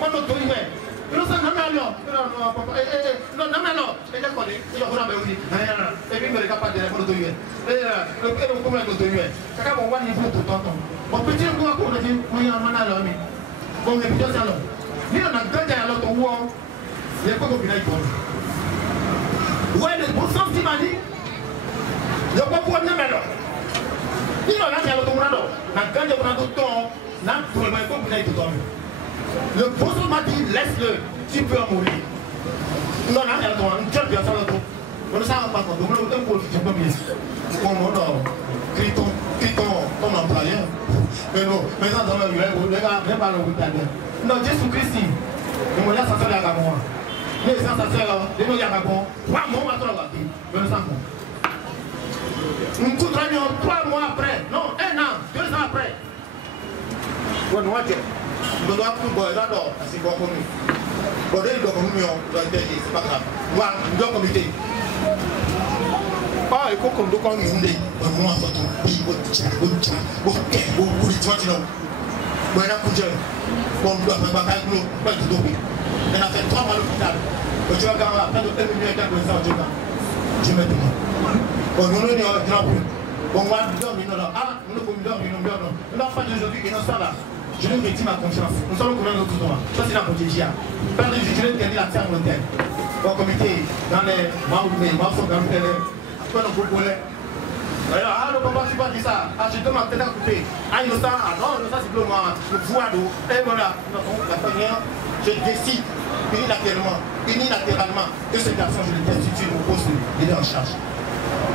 quando tu vai non sa nemmeno non nemmeno e da quelli io ora bevi e mi merita padre quando tu vai e non come tu vai kakabo wani fu to tonton o piti ko ko de ko ya mana lo mi ko me pito sa lo ni na ganja lo to wo ye ko bi na ipo ouais le bon sens di mani yo ko ko nemmeno ni no na ya lo to murado na ganja ko na to ton na to me ko bi na ipo to le poste m'a dit laisse-le, tu peux mourir. Non, non, il y a un job bien ça. On ne s'en pas compte. On ne peut pas bien. On crie ton employeur. Mais non, mais ça, les gars, même pas le week-end. Non, Jésus-Christ, il me laisse ça faire la moi. Mais ça, ça sert, il me dit à bon. 3 mois, on va te mais nous sommes nous coûterons 3 mois après. Non, 1 an, 2 ans après. On va dire. Je dois tout boire, j'adore, c'est bon pour nous. Bon, dès que c'est pas grave. Moi, je dois comité. Ah, il faut qu'on doit nous demander. Moi, je dois tout. Bon, il a fait 3 mois à l'hôpital. Tu vas gagner après de 1 million et 400 $. Je me demande. Bon, nous ne sommes pas plus. Bon, moi, je dormir là. Ah, nous ne pouvons dormir, nous dormons. L'enfant d'aujourd'hui, il est là. Je lui ai dit ma confiance. Nous sommes au courant de tout le monde. Ça, c'est la protégie. Père de Jésus, qui a dit la terre montagne. Au comité, dans les Maoumé, Maoumé, dans les quoi nous proposons. Ah, le papa, tu vas dire ça. Ah, je demande peut-être à couper. Ah, il ça. Ah, non, ça, c'est le moi. Le pouvoir d'eau. Et voilà. La première, je décide unilatéralement, que ce garçon, je le destitue au poste de en charge.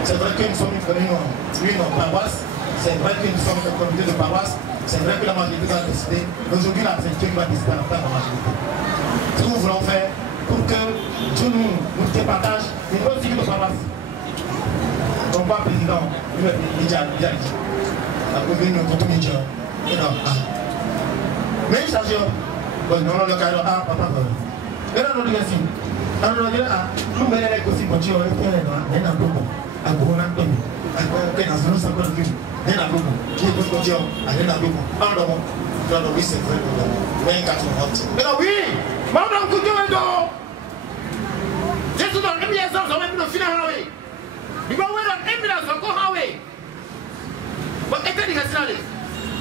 C'est vrai que nous sommes une paroisse. C'est vrai que nous sommes un comité de paroisse. C'est vrai que la majorité va décider. Aujourd'hui, la Dieu va décider à la place de la majorité. Ce que nous voulons faire pour que Dieu nous départage une bonne civile de paroisse. Donc, pas président, il dit. La commune, nous comptons Média. Mais il s'agit. Non, le cas ah, papa. Et là, nous disons alors, nous venons avec aussi pour Dieu, on est un peu bon. À Bourna, oui, c'est vrai. Mais oui, madame Koudouendo, Jésus dans le milieu, ça va même le final. Il va voir un milliard encore à oui. Mais est-ce que tu as dit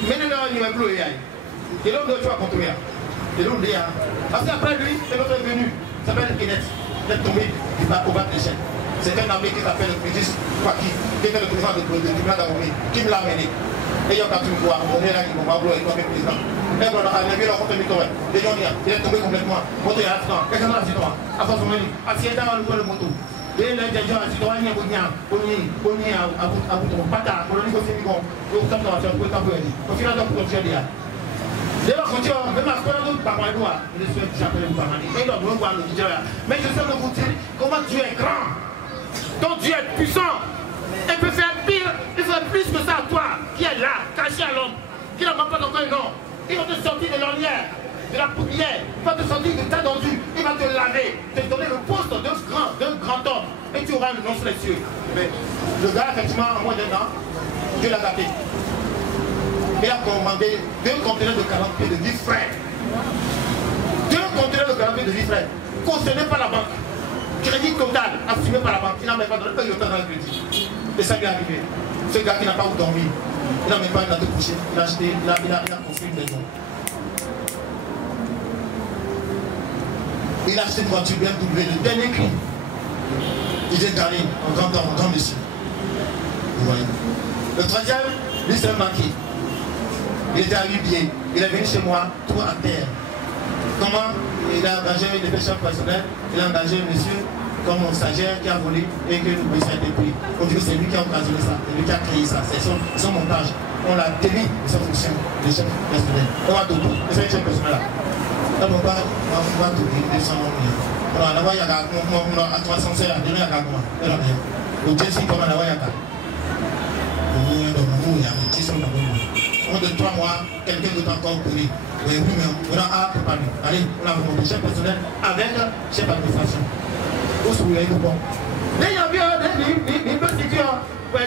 mais nous avons plus et l'homme de toi contre lui. Et l'homme de parce qu'après lui, c'est notre venu. Il s'appelle Kenneth. Il est tombé, il va combattre les chaînes. C'est un ami qui s'appelle le ministre Kwaki, qui était le président du tribunal d'Aromé, qui me l'a amené. Et il y a quand tu me vois, on est là, il m'a dit, il m'a fait président. Et on a levé leur compte de Mitoé. Les gens, il est tombé complètement. Moto est à l'accident. Quelqu'un dans l'accident. À force de venir. Accident dans le moto. Et les gens, accident, il y a un on y a à bout de pata, on a négocié, on tape dans la chambre, on tape. Au final, on peut faire des gars. Les gens continuent, même à ce qu'on a par moi, je suis appelé par moi. Et donc, on voit le DJ. Mais je sais vous dire comment Dieu est grand. Ton Dieu est puissant. Il peut faire pire, il fait plus que ça à toi, qui est là, caché à l'homme, qui n'a pas encore un nom. Il va te sortir de l'ornière, de la poussière, il va te sortir de ta dendu, il va te laver, te donner le poste d'un grand homme. Et tu auras le nom sur les cieux. Mais le gars, effectivement, en moins d'un an, Dieu l'a gâté. Il a commandé 2 conteneurs de 40 pieds de 10 frères. 2 conteneurs de 40 pieds de 10 frères, cautionnés par la banque. Crédit total, assumé par la banque. Il n'a même pas donné le temps dans le crédit. Et ça lui est arrivé. Ce gars qui n'a pas où dormir, il n'a même pas une date de coucher. Il a acheté, il a construit une maison. Il a acheté une voiture BMW, le dernier cri. Il est garé en grand temps, en grand monsieur. Vous voyez. Le troisième, lui c'est un banquier. Il était à 8 pieds. Il est venu chez moi, tout à terre. Comment il a engagé des pêcheurs personnels, il a engagé un monsieur comme un stagiaire qui a volé et que le policier a été pris. On dit que c'est lui qui a occasionné ça, c'est lui qui a créé ça, c'est son montage. On l'a démis de sa fonction de chef personnel. On va tout, c'est un chef personnel là. Là, on va tout dire, on va là-bas, il y a à 300 c'est la dernière gagnement. Le Jesse, comme là-bas, il y a on de 3 mois, quelqu'un d'autre encore pour lui. Oui, mais on a préparé. Allez, on a remonté chef personnel avec chef d'administration. Où est-ce que vous avez tout bon? Mais il y a bien une bonne situation. Il y a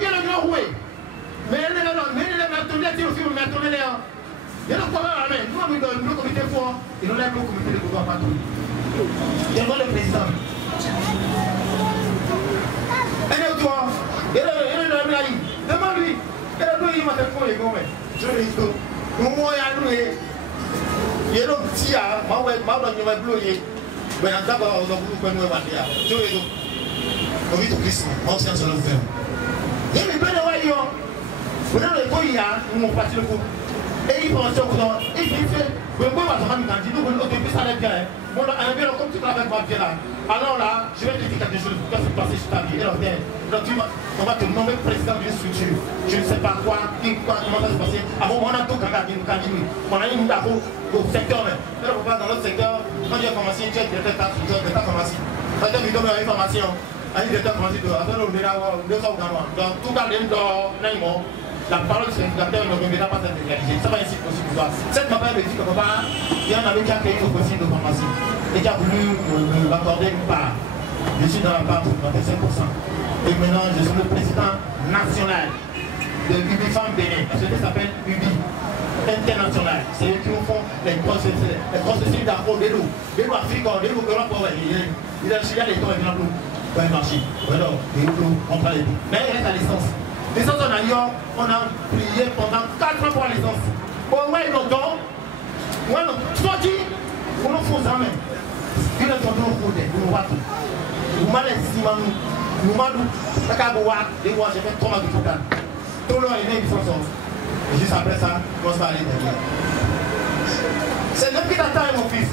bien le grand roué. Mais il y a bien le Il y a le problème à la main. Nous, on a le comité fort. Il enlève le comité de pouvoir partout. Il demande le président. Et le toi, il est là, demande-lui. Et le lui, il m'a fait quoi, les gars? Je vais dire, nous, moi, il y a il y a un petit, ma ouais, ma ouais, ma bleu, mais en tant que vous pouvez nous voir. Je vais dire, on vit au Christ, on tient sur le fer. Et les belles voyons, vous avez le pays, nous, on passe le coup. Et il pense au courant, et il fait, vous pouvez voir, nous, au début, ça allait bien. Mon bien, comme tu travailles pas bien là. Alors là, je vais te dire quelque chose qui va se passer sur ta vie. Alors, on va te nommer président d'une structure. Je ne sais pas quoi, comment ça se passer. Avant, on a tout gagné, on a une d'accord au secteur même. Alors, dans l'autre secteur, quand il y a pharmacie, tu es directeur de ta pharmacie. Quand tu as une formation, un directeur de pharmacie, donc tout cas, la parole du sénateur ne reviendra pas cette réalité. Ça va ainsi possible. Cette maman me dit que papa, il y en avait qui a créé une officine de pharmacie et qui a voulu m'accorder une part. Je suis dans la part de 95%. Et maintenant, je suis le président national de UBI Femmes Bénin. La société s'appelle UBI International. C'est eux qui nous font les processus d'afro de l'eau. De l'eau africaine, de l'eau Europe. Il a les temps et l'eau. Pour un marché. Voilà, et l'eau, on prend les deux. Mais il reste la licence. Licence en ailleurs, on a prié pendant 4 ans pour la licence. Au moins, ils nous donnent. Moi, nous dit, on nous fait jamais. Il est tombé au côté, nous voit tout. Nous m'avons estimé, nous m'avons dit, et moi, j'ai fait 3 mois de total. Tout le monde est né, ils sont sortis. Et juste après ça, on se va aller derrière. C'est le qui t'attend, mon fils.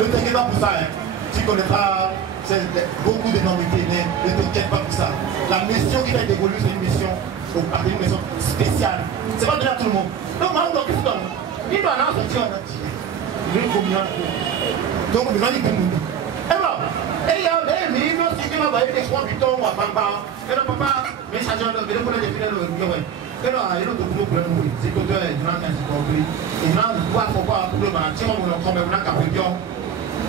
Ne t'inquiète pas pour ça. Tu connaîtras beaucoup de noms, ne t'inquiète pas pour ça. La mission qui va être dévolue, c'est une mission. Une maison spéciale. C'est pas donné à tout le monde. Donc, moi, on doit tout donner. Il doit en sortir en entier. Il est combien? Donc, il va dire que nous. Et bon, et il y a des livres qui m'ont envoyé des 3 butons à Bamba. Et le papa, mais ça, je vais le définir le bureau. Et là, il y a d'autres groupes pour le mourir. C'est que tu es dans un compris. Et là, on voit pourquoi pour le bâtir, on a comme un capiton.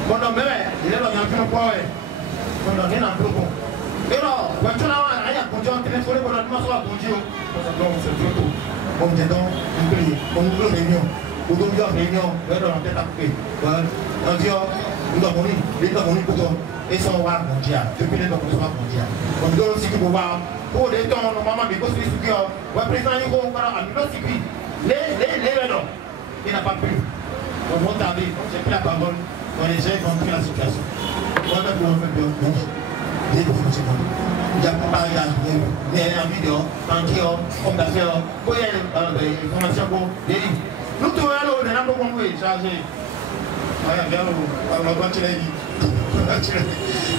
Bon, non, mais il est dans un peu de poids. On a rien à peu bon. Et là, quand tu as un conjoint téléphoné pour la dimension à conduire, non, c'est tout. On dit donc, on paye, on ouvre une réunion, on ouvre une réunion, on est dans la tête à couper. On dit, nous avons mis, les gens ont mis pour toi, et son roi mondial, depuis les gens sont mondial. On doit aussi pour voir, pour les temps, normalement, mais pour celui qui a, on va présenter un gros, on va à l'université, les réunions, il n'a pas pu. On va tarder, j'ai pris la parole, on est déjà compris la situation. On a pour faire bien, il y a pas en vidéo, en kiosque, comme d'affaires, pour y avoir des informations pour des livres. Nous tous, on a beaucoup de chargé.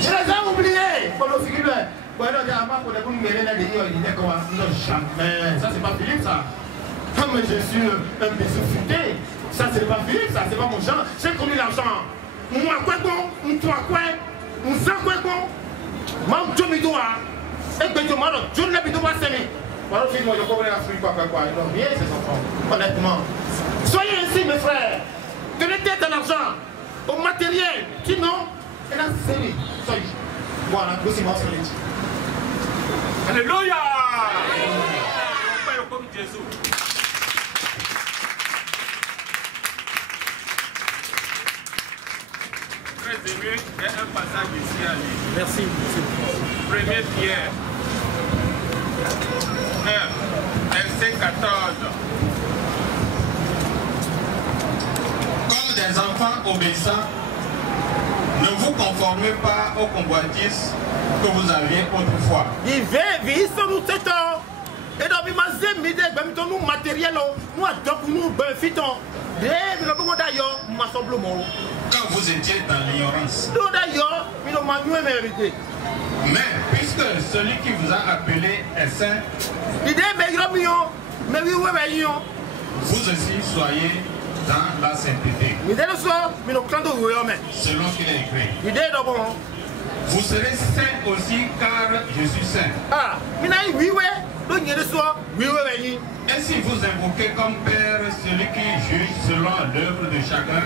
Je les ai oubliés pour le figure. Bon, alors, il y a un peu de monde qui est là, il dit comment non, jamais. Ça, c'est pas Philippe, ça. Mais je suis un peu futé. Ça, c'est pas Philippe, ça, c'est pas mon genre. J'ai connu l'argent. Moi, quoi bon, toi, quoi, on sent quoi bon. Moi, je me dois. Et que je ne me dois pas s'aimer. Moi, je moi, je comprends l'Afrique, quoi. Ils ont bien ces enfants, honnêtement. Soyez ainsi, mes frères. Tenez tête à l'argent, au matériel. Sinon, c'est la série. Soyez. Voilà, nous sommes en série. Alléluia. Très aimé, il y a un passage ici à lire. Merci. 1er Pierre 1, verset 14. Comme des enfants obéissants, ne vous conformez pas aux convoitises que vous aviez autrefois. Il veut, nous t'étons. Et donc, il m'a dit, nous matériel, nous adoptons, nous bénéfitons. D'ailleurs, Quand vous étiez dans l'ignorance. Nous d'ailleurs, nous m'avons mérité. Mais puisque celui qui vous a appelé est saint, vous aussi soyez dans la sainteté. Selon ce qu'il est écrit. Vous serez saints aussi car je suis saint. Et si vous invoquez comme Père celui qui juge selon l'œuvre de chacun,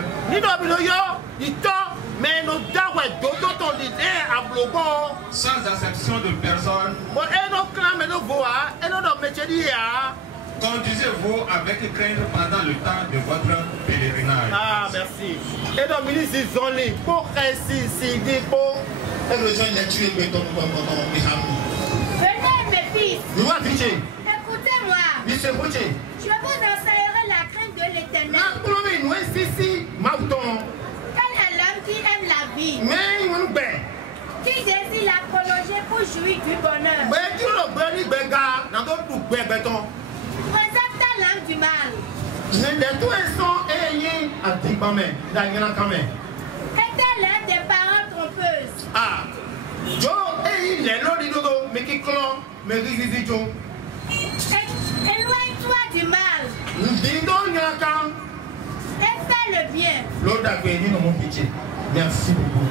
sans acception de personne, conduisez-vous avec crainte pendant le temps de votre pèlerinage. Ah, merci. Et donc, ministre, ils ont les pour réussir, pour. Venez mes fils. Écoutez-moi. Je vous enseignerai la crainte de l'Éternel. Quel est l'homme qui aime la vie? Qui désire la prolonger pour jouir du bonheur? Préserve ta langue du mal. Éternel des paroles trompeuses. Ah, Éloigne-toi du mal et fais le bien. Merci beaucoup.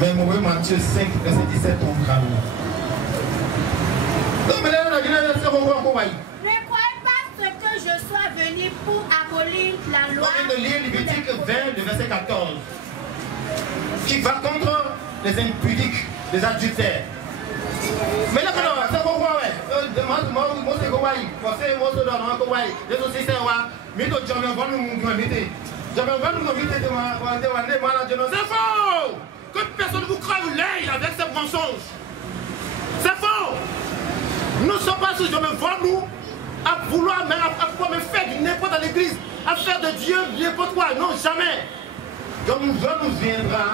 Mais mon Matthieu 5, verset 17, on crame. Ne croyez pas ce que je sois venu pour abolir la loi. On vient de lire Lévitique 20, le verset 14, qui va contre les impudiques, les adultères. Mais là, c'est quoi, ouais? C'est faux! Que personne vous crève l'œil avec ces mensonges. C'est faux! Nous ne sommes pas sous jamais nous à vouloir me faire du n'importe à l'église, à faire de Dieu n'importe quoi. Non, jamais. Donc nous viendra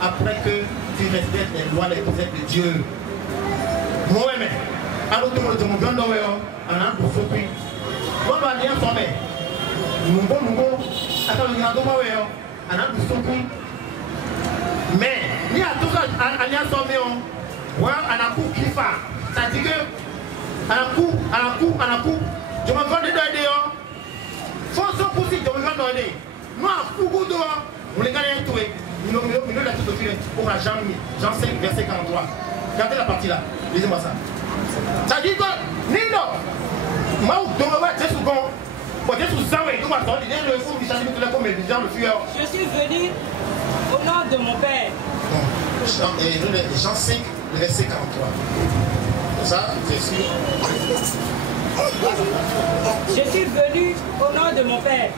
après que tu respectes les lois, les préceptes de Dieu. Moi, mais, alors tout le monde me donne un an pour souffrir. Moi, je vais bien former. Nous allons, attends, nous allons un an pour souffrir. Mais, il y a tout ça, alliance formée, on a un coup qui fait. Ça dit que, à la coup, je me vends des dehors. Faut se pousser, je me vends des. Nous, à coup dehors, on les gagne tout. Nous la tout de pour la Jean 5, verset 43. Regardez la partie là, lisez-moi ça. Ça dit que, Nino, moi, je suis venu au nom de mon Père. Jean 5, verset 43. Ça, c'est sûr. Je suis venu au nom de mon Père.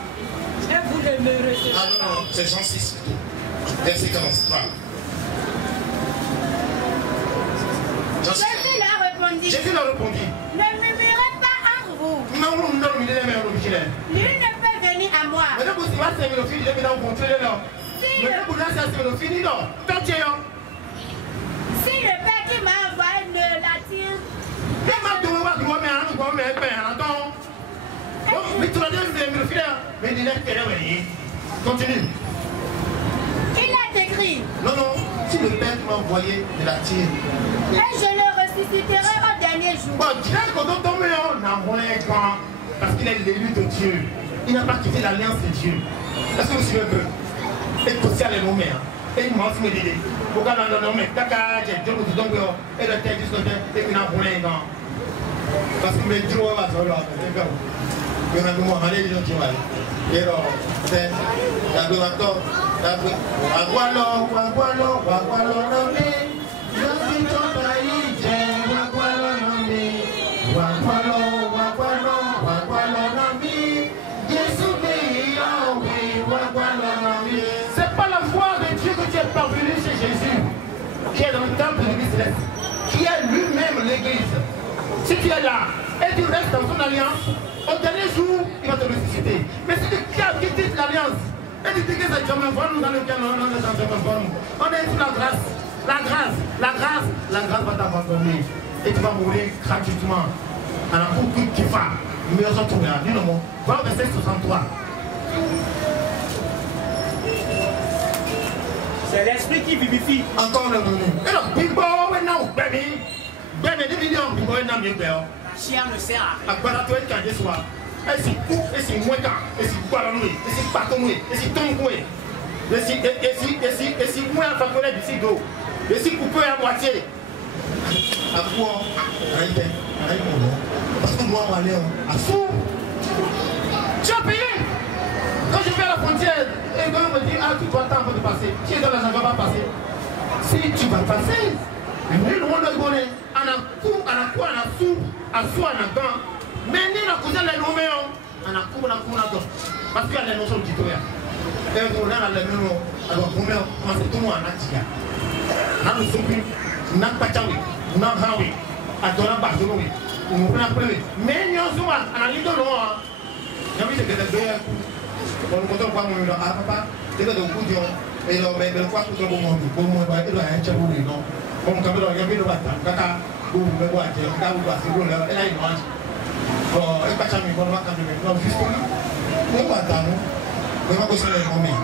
Et vous ne me recevez pas. Ah non, c'est Jean 6, verset 43. Jésus leur répondit. Jésus leur répondit. Ne murmurez pas entre vous. Non, Nul ne peut venir à moi. Si le Père qui m'a envoyé ne l'attire. Continue. Il est écrit. Non, si le Père qui m'a envoyé ne l'attire. Et je le ressusciterai au dernier jour. Parce qu'il est l'élu de Dieu. Il n'a pas quitté l'alliance de Dieu. Est-ce que vous suivez un peu? Et aussi à l'énorme. Et il m'a fait l'idée. Pourquoi non, mais caca, j'ai dit que tu donnes et le texte jusqu'au et puis n'a pas l'air. Parce que mes jours va se voir. Il y a un moment, allez, les gens qui vont aller. Et alors, c'est la gloire. C'est pas la foi de Dieu que tu es parvenu chez Jésus, qui est dans le temple de l'église céleste, qui est lui-même l'église. Si tu es là et tu restes dans son alliance, au dernier jour, il va te ressusciter. Mais si tu quittes l'alliance et tu dis que c'est jamais bon dans lequel on est jamais bon, on est sous la grâce. La grâce va t'abandonner et tu vas mourir gratuitement. Alors pour tout qui va, nous nous retrouver là. Dis-le-moi. Voilà le verset 63. C'est l'esprit qui vivifie. Encore le menu. Et donc, Bimbo, maintenant, baby, des millions, Bimbo, n'a mieux peur. La chair ne sert à rien. À quoi la toile quand je sois. Et si coup, et si moins quand, et si ballonné, et si patonné, et si tombé, et si moins à faconner d'ici d'eau, et si coupé à moitié. À quoi? Parce que moi, on va aller à fou. Tu as payé. Quand je vais à la frontière, et quand on me dit, ah, tu dois attendre de passer. Si dans l'argent, ne va pas passer. Si tu vas passer, nul ne va pas passer. mais ni la cousin les nommés, on a coupé la cour parce qu'il y a les notions de titoya. Et on a les noms, alors on a tout le monde en Atia. On a le soupir, on a Pachawi, on a Hawi, à Dona Bartolomi, on a prévu. Mais nous sommes à l'île de Loire. Il y a des gens on ne compte pas mon papa, c'est que de Goudion, et l'homme est de quoi tout le monde, pour moi, il doit être chaboué, non. On peut le regarder le matin, Kaka, ou le bois, et là, il mange. Bon, et pas jamais, on va quand même, non, juste pour nous. On va attendre, on va bosser les moments.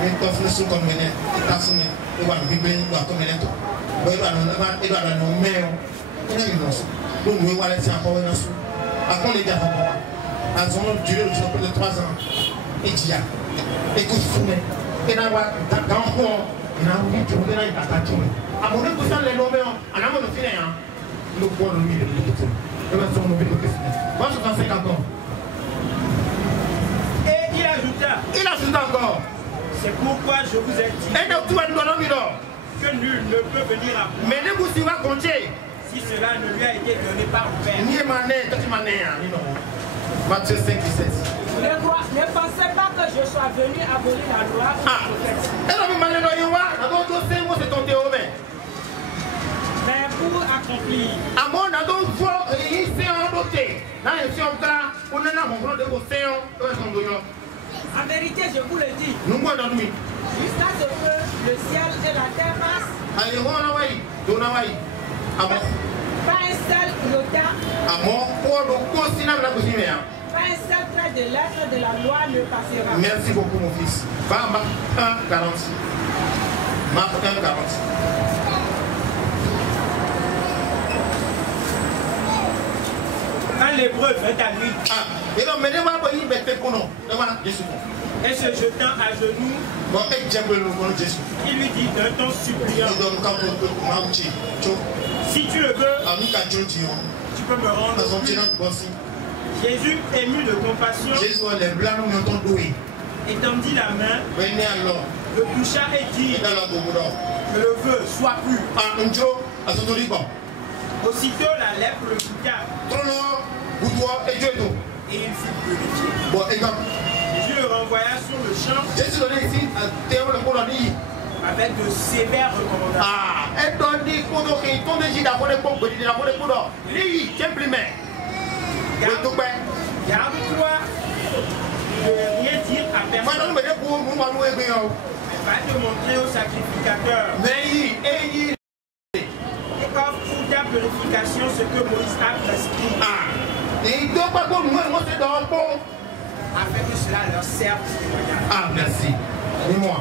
Mais quand on se comme on est, on va vibrer, on va comme on est. Il doit nous mettre, on a une notion. Donc, nous allons laisser encore une notion. Après, les gars, à son durée de 3 ans. Et tu as écoute, et là, dans le fond, il y a un peu de temps, il y a un peu de temps. À mon avis, les nommés, en amont de finir, nous pouvons nous mettre de l'équipe. Et maintenant, on nous met de l'équipe. Moi, je suis 50 ans. Et il ajouta encore. C'est pourquoi je vous ai dit que nul ne peut venir à moi. Mais ne vous suivez pas compter. Si cela ne lui a été donné par le Père. Ni mané, toi tu mané, Matthieu 5, 17. Ne pensez pas que je sois venu abolir la loi ou le prophète. Mais pour accomplir. En vérité, je vous le dis. Jusqu'à ce que le ciel et la terre passent. Pas un seul iota. Pas un seul trait de l'être de la loi ne passera. Merci beaucoup mon fils. Marc 1, 40. Marc 1, 40. Quand l'hébreu vint à lui. Et se jetant à genoux, il lui dit d'un ton suppliant. Si tu le veux, tu peux me rendre. Jésus, ému de compassion, étendit la main, le toucha et dit, je le veux, sois pur. Aussitôt la lèpre le quitta. Et il fut purifié. Jésus le renvoya sur le champ avec de sévères recommandations. Garde-toi de rien dire à personne. Va te montrer au sacrificateur. Et offre pour ta purification ce que Moïse a prescrit. Afin que cela leur serve de témoignage. Ah, merci. Dis-moi.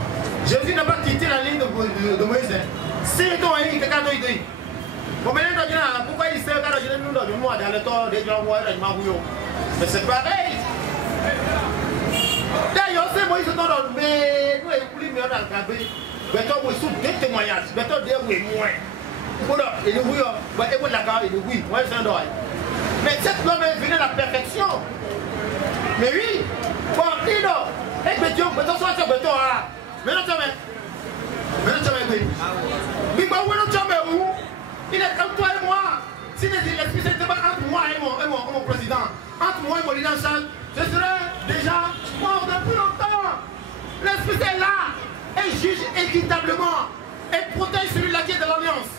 Jésus n'a pas quitté la ligne de Moïse. C'est toi, il est cadeau. Pourquoi il sait que nous dans le temps des gens mais c'est pareil. D'ailleurs, c'est Moïse dans le mais nous est plus mieux dans le cabri. Mais toi, vous sous deux témoignages. Mais toi, deux oui, moins. Et le oui, et vous d'accord, et le oui, moi, c'est un droit. Mais cette loi est venue à la perfection. Mais oui, bon, il dort. Et que Dieu, mais toi, tu es béton, là. Mais non, tu es. Il est comme toi et moi. Si l'esprit n'était pas entre moi et mon président, entre moi et mon leader, je serais déjà mort depuis longtemps. L'esprit est là et juge équitablement et protège celui-là qui est de l'alliance.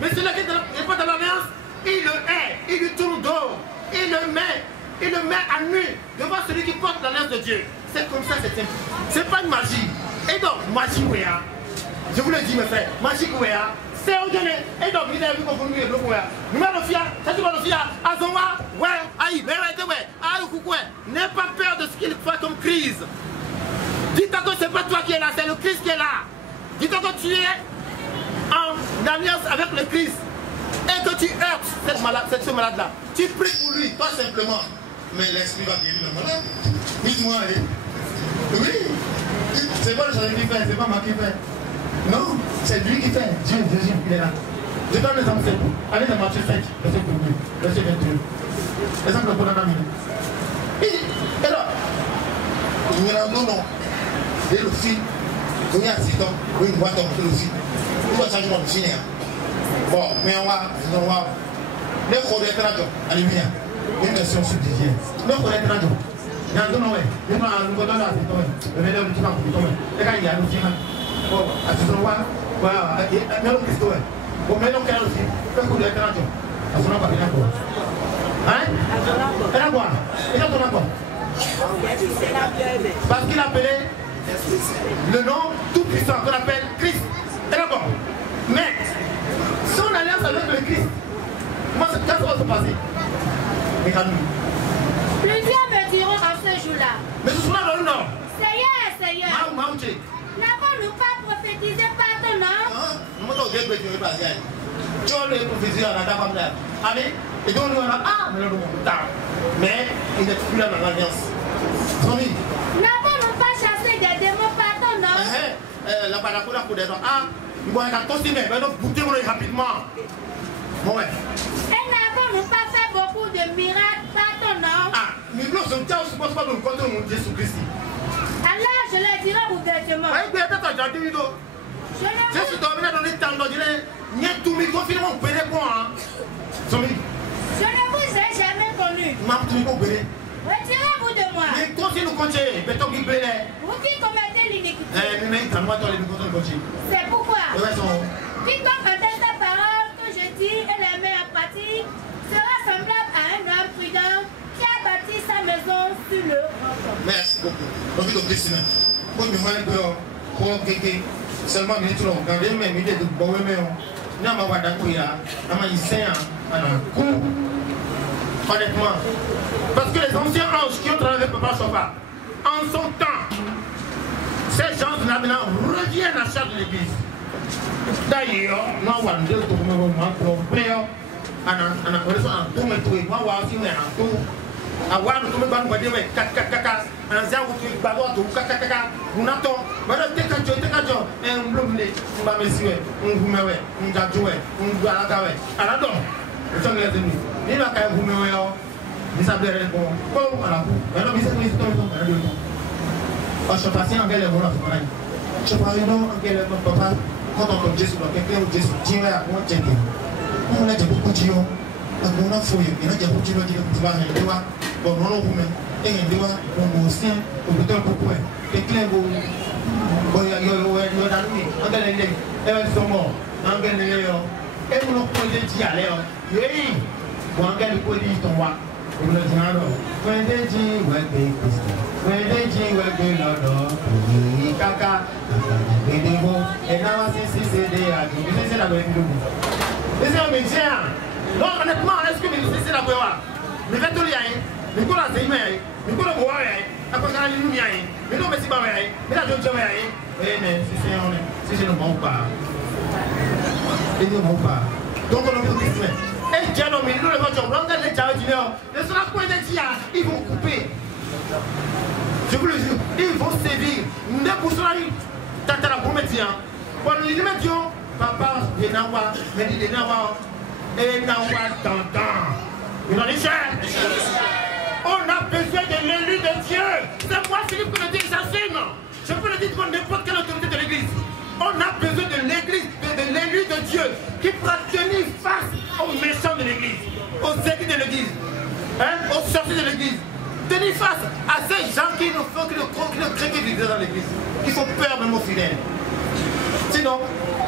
Mais celui-là qui n'est pas de l'alliance, il le hait, il lui tourne dos, il le met à nu devant celui qui porte l'alliance de Dieu. C'est comme ça, c'est simple. C'est pas une magie. Et donc, magie, oui, je vous le dis, mes frères, magie, oui, c'est ordonné. Et donc, vous avez vu qu'on nous nous allons fier, ça tu vas le fier, Azoma, ouais, aïe, n'aie pas peur de ce qu'il fait comme crise. Dis-toi que c'est pas toi qui es là, c'est le Christ qui est là. Dis-toi que tu es en alliance avec le Christ et que tu heurtes ce malade-là. Tu pries pour lui, toi simplement. Mais l'esprit va guérir le malade. Dites-moi, oui, c'est pas le changement qui fait, c'est pas moi qui fait. Non, c'est lui qui fait. Dieu, il est là. Je donne l'exemple simple. Allez dans Matthieu 5, verset 1, verset 22. Exemple pour la mine. Et là, nous rendons et le fil, il y a 6 ans, oui, nous voyons le fil. Nous allons changer de finir. Bon, mais on va. Ne connaître pas. Allez, viens. Une version subsidiaire. Ne connaître pas. Il y a un nom, il y a un nouveau dollar. Le meilleur du temps pour tomber. Et quand il y a un outil, bon, à ce moment-là, voilà, il y a un autre Christo. Bon, mais non, qu'il y a aussi. Ne connaître pas. À ce moment-là, il y a un quoi. Hein? Il y a quoi? Il y a quoi? Parce qu'il appelait le nom tout puissant qu'on appelle Christ. Et d'accord. Mais son alliance avec le Christ, qu'est-ce qui va se passer? Regarde-nous. Plusieurs me diront en ce jour-là. Mais ce sera dans le nord. Seigneur, n'avons-nous pas prophétisé par ton nom? Non, non, tu as prophétisé à la dame. Amen. Et donc nous allons mais il n'est plus là dans l'alliance. N'avons-nous pas chassé des démons par ton nom? La paracouda pour des gens. Nous allons continuer, mais nous bouter rapidement. Et n'avons-nous pas fait beaucoup de miracles par ton nom? Nous ne sommes pas nous compter mon Jésus-Christ. Alors je le dirai ouvertement. Jésus doit donner tant de dire, il y a tout mis confirmé au Père bon. Je ne vous ai jamais connu. Retirez-vous de moi. Vous qui commettez l'iniquité. C'est pourquoi quiconque entend ta parole que je dis et les met en pratique sera semblable à un homme prudent qui a bâti sa maison sur le roc. Merci beaucoup. Seulement, honnêtement, parce que les anciens anges qui ont travaillé avec Papa Chopa, en son temps, ces gens maintenant reviennent à charge de l'église. D'ailleurs, nous avons deux non, honnêtement, est-ce que c'est la boîte? Mais faites le lien, mais quoi la c'est mais quoi le boire, après ça les lumières, mais non mais c'est pas vrai, mais là je ne sais mais si c'est le bon pas. Et ne bon pas. Donc on a vu le Christ. Et Dieu non mais nous le voiture blanc les gens du nord, les sera quoi des dia, ils vont couper. Je vous le jure, ils vont sévir. Ne pour cela, t'as la promesse hein. Quand nous lui mettions papa de Nawa, mais de Nawa et Nawa t'entend. Vous en êtes cher? On a besoin de l'élu de Dieu. C'est moi Philippe qui le dis, j'assume. Je peux le dire pour n'importe quelle autorité de l'église. On a besoin de l'église, de l'élu de Dieu qui pourra tenir face aux méchants de l'église, aux églises de l'église, aux sorciers de l'église. Tenir face à ces gens qui nous font, qui nous créent qui vivent dans l'église, qui font peur même aux fidèles. Sinon,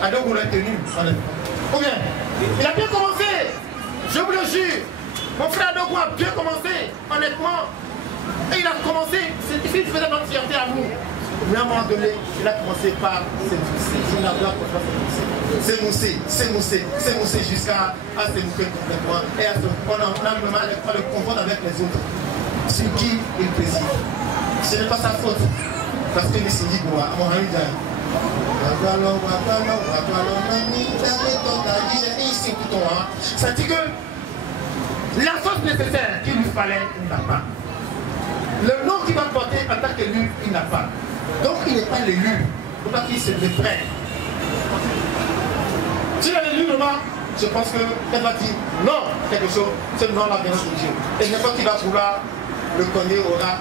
à deux vous l'avez tenu. Ou bien, il a bien commencé, je vous le jure. Mon frère Dogo a bien commencé, honnêtement. Et il a commencé, c'est difficile de faire notre fierté à nous. Mais à un moment donné, il a commencé par s'émousser jusqu'à s'émousser complètement. Et on a même à le confondre avec les autres. Sur qui il préside. Ce n'est pas sa faute. Parce que les Sidi Goua, à mon avis, ça dit que la force nécessaire qu'il lui fallait, il n'a pas. Le nom qu'il va porter en tant qu'élu, il n'a pas. Donc il n'est pas l'élu. Pour pas qu'il se déprenne. S'il est l'élu, je pense qu'elle va dire non, quelque chose, c'est non la violence de Dieu. Et n'importe qui va vouloir le connaître aura.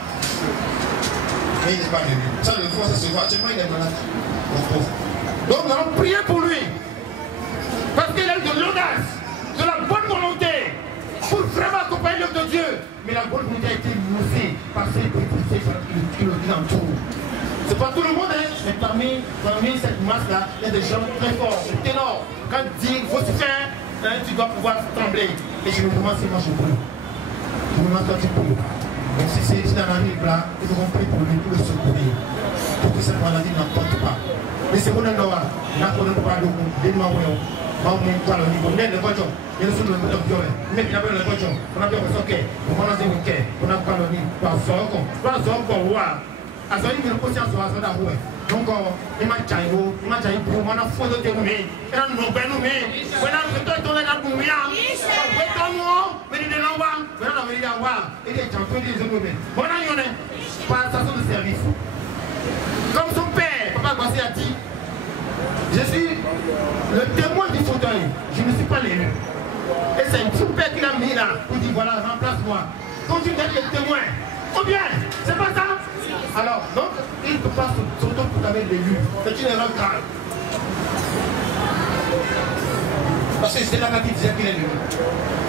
Mais il n'est pas l'élu. Ça, le fois, ça se voit. Actuellement, il est malade. Donc nous allons prier pour lui. Parce qu'il a eu de assez politisé qui le dit en tout. C'est pas tout le monde, hein, mais parmi cette masse-là, il y a des gens très forts, des ténors. Quand il dit il faut se faire, hein, tu dois pouvoir trembler. Et je me demande si moi je peux. Je me demande toi tu peux. Donc si c'est dans la rive là, ils vont prier pour lui, pour le secourir. Pour que cette maladie n'emporte pas. Mais c'est bon, on a pas de donc il m'a dit pour moi la photo de nous et là nous nous mais voilà que toi ton là nous ya mais comment mais il n'en va mais là il en va et les champions des autres mais voilà il y en a passation de service comme son père papa Gwassi a dit je suis le témoin du fauteuil, je ne suis pas l'élu. Et c'est un petit père qui l'a mis là pour dire voilà, remplace-moi. Continue d'être le témoin. Ou bien, c'est pas ça? Alors, donc, il ne peut pas s'auto-proclamer l'élu. C'est une erreur grave. Parce que c'est là qu'il disait qu'il est l'élu.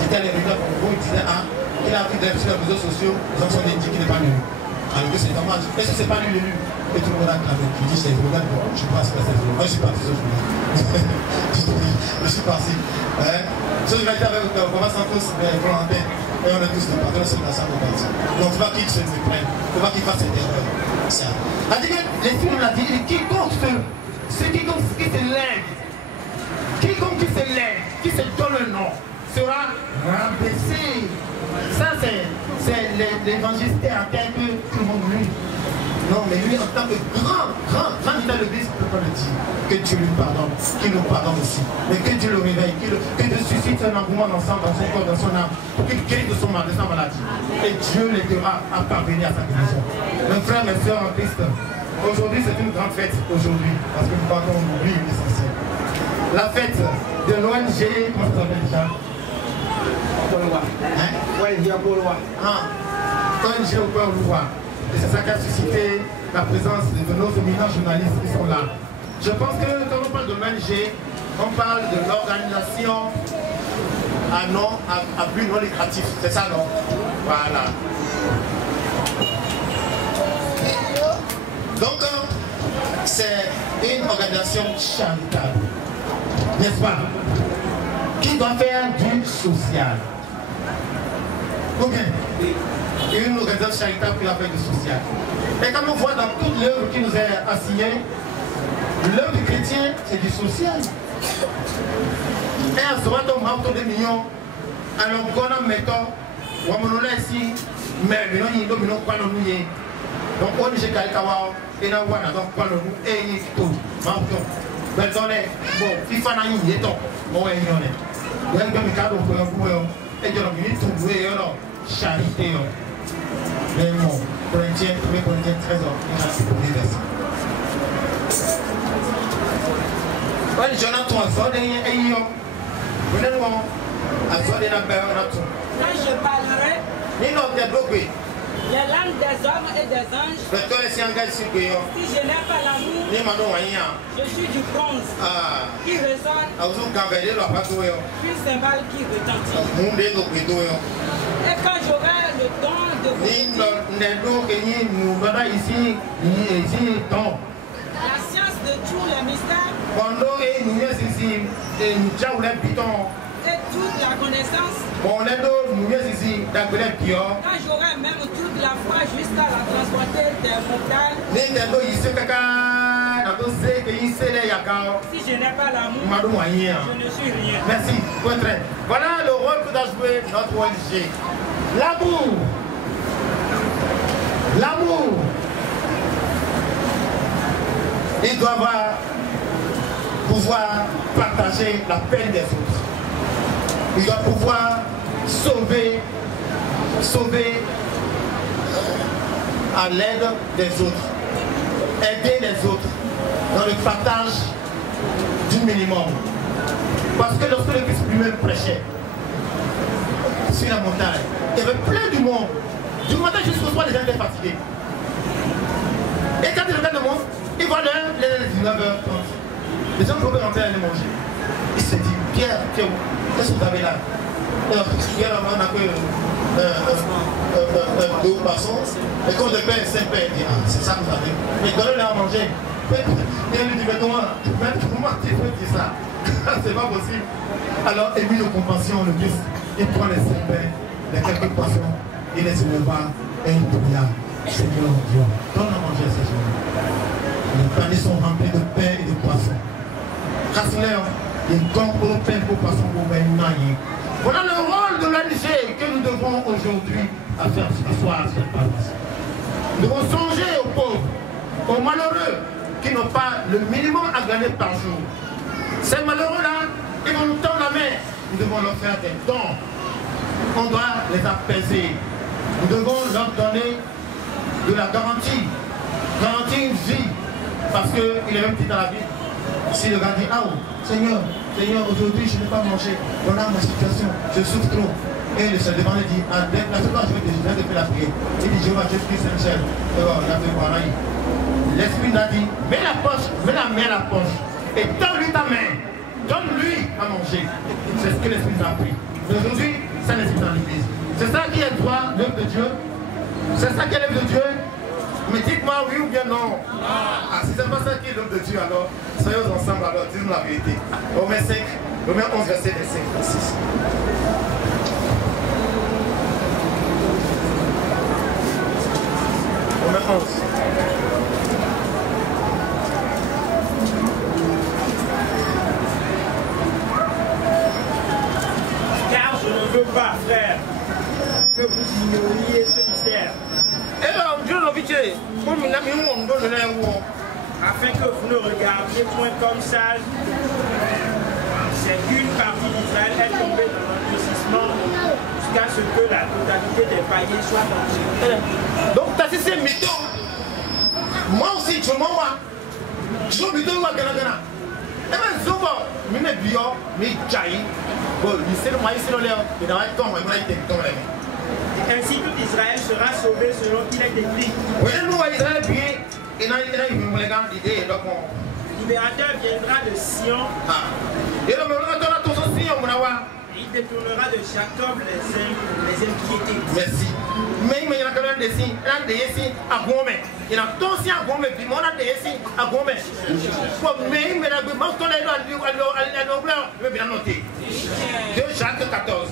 C'était les réunions en gros, il disait ah, il a pris sur les réseaux sociaux, les gens sont dit qu'il n'est pas l'élu. Alors que c'est dommage. Est-ce que c'est pas lui l'élu? Et tout le monde a clamé. Il dit, c'est le regarde, bon, je suis pas passé. Moi, je suis parti ce jour-là. Je suis parti. Ce jour-là, j'étais avec Thomas Santos, volontaire. Et on est tous les patrons, c'est la salle de parti. Donc, il faut pas qu'il se méprenne. Il faut pas qu'il fasse cette erreur. Ça. C'est-à-dire que les films l'ont dit, quiconque qui se lève, quiconque qui se lève, qui se donne le nom, sera rabaissé. Ça, c'est l'évangile à terre que tout le monde lit. Non, mais lui, en tant que grand leader de l'église, ne peut pas le dire. Que Dieu lui pardonne, qu'il nous pardonne aussi. Mais que Dieu le réveille, que Dieu suscite un engouement ensemble dans son corps, dans son âme, pour qu'il guérisse de sa maladie. Et Dieu l'aidera à parvenir à sa guérison. Mes frères, mes soeurs en Christ, aujourd'hui c'est une grande fête, aujourd'hui, parce que nous partons on oublie l'essentiel. La fête de l'ONG, comment ça s'appelle déjà? ONG au Père-Louis. Et c'est ça qui a suscité la présence de nos éminents journalistes qui sont là. Je pense que quand on parle de l'ONG, on parle de l'organisation à but non lucratif. C'est ça, non? Voilà. Donc, c'est une organisation charitable, n'est-ce pas? Qui doit faire du social. Ok. Une organisation charitable qui a fait du social. Et comme on voit dans toute l'œuvre qui nous est assignée, l'œuvre du chrétien, c'est du social. Et en ce moment, on a autour de millions. Alors, on a mettons, on a ici, mais on a pas de nous. Donc, on a dit Kalikawa, et on a donc pas de nous, et il y a tout. Bon, il faut aller y aller. Bon, il y en a. Il y a un cadeau pour vous, et il y a un charité. Les mots, Corinthiens, 1 Corinthiens 13, il y a pour les versets. Quand je parlerai les langues des hommes et des anges, si je n'ai pas l'amour, je suis du bronze qui résonne, puis cymbale qui retentit. Et quand j'aurai le don de la science de tous les mystères et toute la connaissance, quand j'aurai même toute la foi jusqu'à la transporter des montagnes, si je n'ai pas l'amour, je ne suis rien. Merci, voilà le rôle que doit jouer notre ONG. L'amour. L'amour. Il doit pouvoir partager la peine des autres. Il doit pouvoir sauver à l'aide des autres. Aider les autres dans le partage du minimum. Parce que lorsque le Christ lui-même prêchait sur la montagne, il y avait plein du monde. Du matin jusqu'au soir, les gens étaient fatigués. Et quand il regarde le monde, il voit les 19h30. Les gens pouvaient rentrer à aller manger. Il se dit, Pierre, qu'est-ce que vous avez là? Hier, on a que deux poissons. Et quand le père, c'est le père, il dit, ah, c'est ça que vous avez. Mais donnez-le à manger. Il lui dit, mais comment tu peux dire ça? C'est pas possible. Alors, ému de compassion, le Christ, il prend les 5 pains, les quelques poissons, il les souleva et il pria. Seigneur Dieu, donne à manger ces gens. Les paniers sont remplis de pain et de poissons. Casse-leur, il compte pour le pain, pour le poisson, pour le manger. Voilà le rôle de l'ONG que nous devons aujourd'hui faire asseoir cette paroisse. Nous devons songer aux pauvres, aux malheureux qui n'ont pas le minimum à gagner par jour. Ces malheureux-là, ils vont nous tendre la main. Nous devons leur faire des dons. On doit les apaiser. Nous devons leur donner de la garantie. Garantie une vie. Parce qu'il est même dit dans la Bible. Si le gars dit, ah Seigneur, aujourd'hui je n'ai pas mangé, voilà ma situation, je souffre trop. Et le seul demande dit, la seule fois je vais te faire la prière. Il dit, Jéhovah, Jésus-Christ, Saint-Michel. L'Esprit l'a dit, mets la main à la poche et donne-lui ta main. Donne-lui à manger. C'est ce que l'Esprit a appris. Aujourd'hui, c'est l'Esprit dans l'Église. C'est ça qui est droit, l'œuvre de Dieu. C'est ça qui est l'œuvre de Dieu. Mais dites-moi oui ou bien non. Ah, si c'est pas ça qui est l'œuvre de Dieu, alors soyons ensemble, alors dis-nous la vérité. Romains 5, Romains 11, verset 5 et 6. Romains 11. Car je ne veux pas, frère, que vous ignoriez ce mystère. Afin que vous ne regardiez point comme sage, c'est qu'une partie d'Israël est tombée dans l'endurcissement jusqu'à ce que la totalité des païens soit mangée. Donc, tu as dit c'est mytho. Moi aussi, je m'en vais. Je vais mytho, je vais gana. Et bien, je vais me bio, me jaillir. Bon, il sait le maïs, il va tomber, il va tomber. Ainsi tout Israël sera sauvé selon qu'il est écrit. Le libérateur viendra de Sion. Et il détournera de Jacob les impiétés. Merci. Mais il y a quand même des signes. Il y a des signes à Gomé. Il y a tant de signes à Gomé. Puis on a des signes à Gomé. Mais il y a des signes de Jacques 14.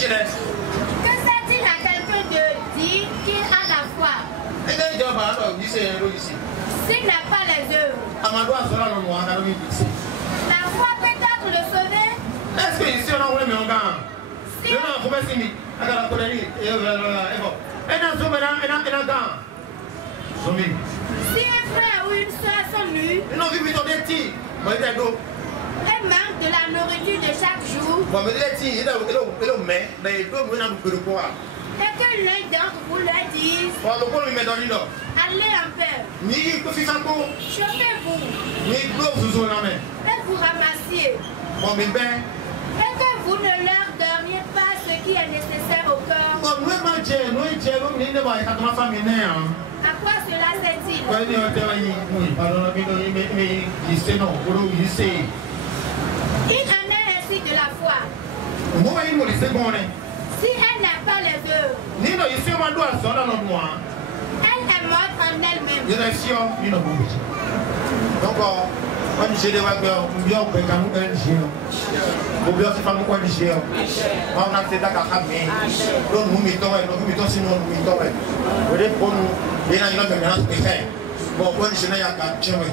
Que sert-il à quelqu'un de dire qu'il a la foi s'il n'a pas les œuvres? La foi peut-être le sauver? Est-ce que ici on a voulu me gagner? Si un frère ou une soeur sont nus et manquent de la nourriture de chaque jour, et que l'un d'entre vous leur dise, allez en paix, chauffez-vous, et vous ramassiez, et que vous ne leur donniez pas ce qui est nécessaire au corps. À quoi cela sert-il? Il en est ainsi de la foi. Si elle n'a pas les œuvres, elle est morte en elle-même. Donc, on j'ai des vagueurs, on vient au Pécan, on vient au Pécan, on vient on a fait d'accord avec nous, nous mettons, sinon nous mettons. Vous êtes pour nous, il y a une menace de faire. Bon, on je n'ai pas de chemin.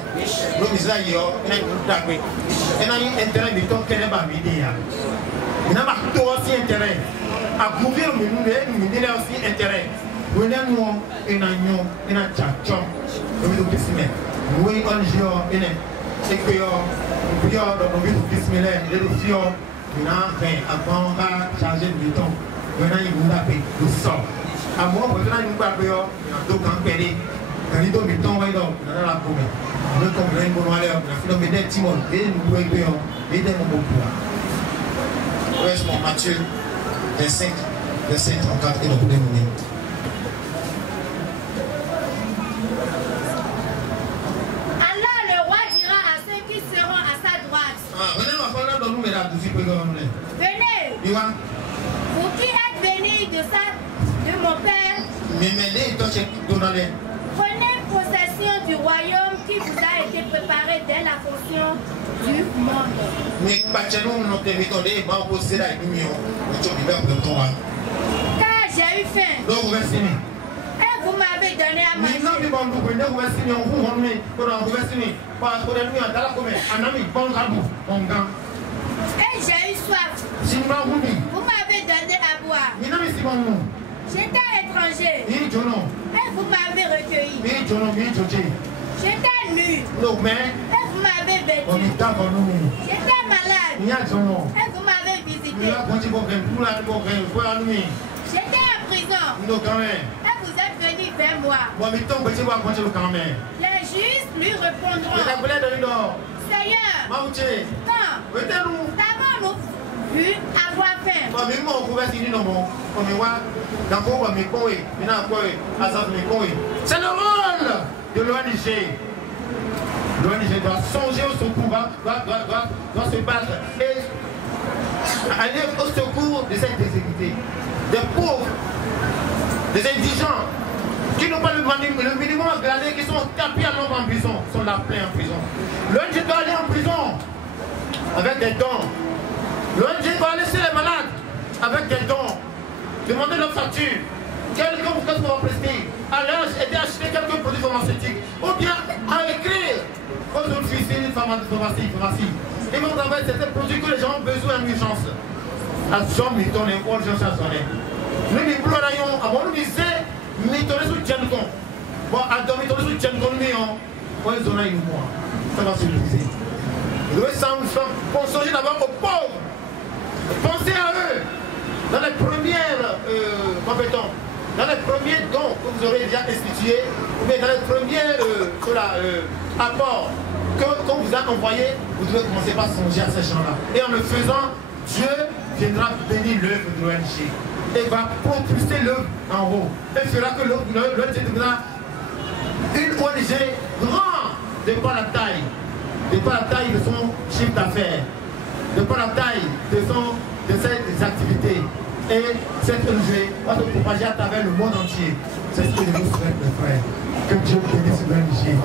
Nous, Israël, il y a une tapée. Il y a un intérêt de ton qu'elle est pas vidé. Il y a aussi intérêt. À couvrir le monde, il y a aussi intérêt. Vous avez nous, il y a un tchachon. Oui, on dit, et que nous prions dans nos vies de Bismillah, les fions, nous avons fait avant de charger le béton. Maintenant, il nous a payé, nous sommes. À moi, maintenant, nous avons payé, nous avons tout campé. Quand nous avons mis le béton, nous avons la commune. Nous avons fait un bon malheur, nous avons fait des petits mots, et nous avons payé, et des mots pour Matthieu 25, verset 34, et nous pouvons nous. Vous qui êtes venus de mon père, prenez possession du royaume qui vous a été préparé dès la fonction du monde. Car j'ai eu faim. Et vous m'avez donné à manger. Et j'ai eu soif. Vous m'avez donné à boire. J'étais étranger. Et vous m'avez recueilli. J'étais nu. Et vous m'avez vêtu. J'étais malade. Et vous m'avez visité. J'étais en prison. Et vous êtes venus vers moi. Les juges lui répondront: Seigneur, quand d'abord nous vu avoir faim. C'est le rôle de l'ONG. L'ONG doit songer au secours, doit se battre et aller au secours de cette exécutés, des pauvres, des indigents qui n'ont pas le minimum à glaner, qui sont tapis à l'ombre en prison, sont là pleins en prison. L'ONG doit aller en prison avec des dons. L'ONG doit aller chez les malades avec des dons. Demander leur facture. Qu'est-ce qu'on va prester? Alors, aider à acheter quelques produits pharmaceutiques. Ou bien à écrire aux officines pharmacie. Ils vont travailler certains produits que les gens ont besoin en urgence. À Jean Milton et Paul Jean Chassonnet. Nous nous plongeons avant nous disons Milton sous Djangon. Bon, à Milton sous Djangon, on les a eu moi. Ça va se briser. Nous devons songer d'abord aux pauvres. Pensez à eux dans les premières compétences, dans les premiers dons que vous aurez déjà institués, ou bien dans les premiers apports qu'on vous a envoyés, vous devez commencer par songer à ces gens-là. Et en le faisant, Dieu viendra bénir l'œuvre de l'ONG et va propulser l'œuvre en haut. Et fera que l'ONG deviendra une ONG grande de par la taille de son chiffre d'affaires, de par la taille de ses activités. Et cette ONG va se propager à travers le monde entier. C'est ce que je vous souhaite, mes frères. Que Dieu bénisse l'ONG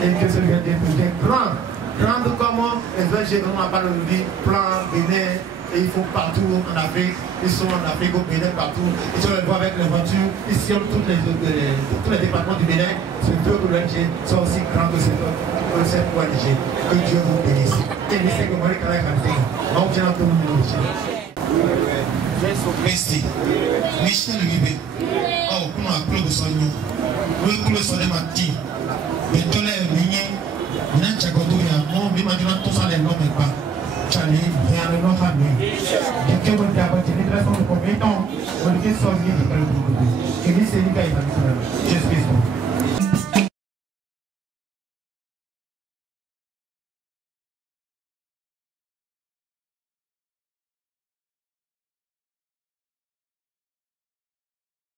et que ce soit des projets grands. Grands comment les ONG dont on parle aujourd'hui, plan, Bénin, et ils font partout en Afrique. Ils sont en Afrique, au Bénin, partout. Ils sont les voies avec les voitures. Ils sillonnent tous les départements du Bénin. Ce Dieu que l'ONG soit aussi grand que cette ONG. Que Dieu vous bénisse. Et nous sommes comme les Canadiens. On vient tout le monde. Merci. Michel Ribe. Oh, comment appeler le son? Oui, pour le son de ma tia. Mais tu l'as mis. N'a-t-il pas dit à moi, mais maintenant tout ça les noms n'est pas. Charlie, il y a le nom famille.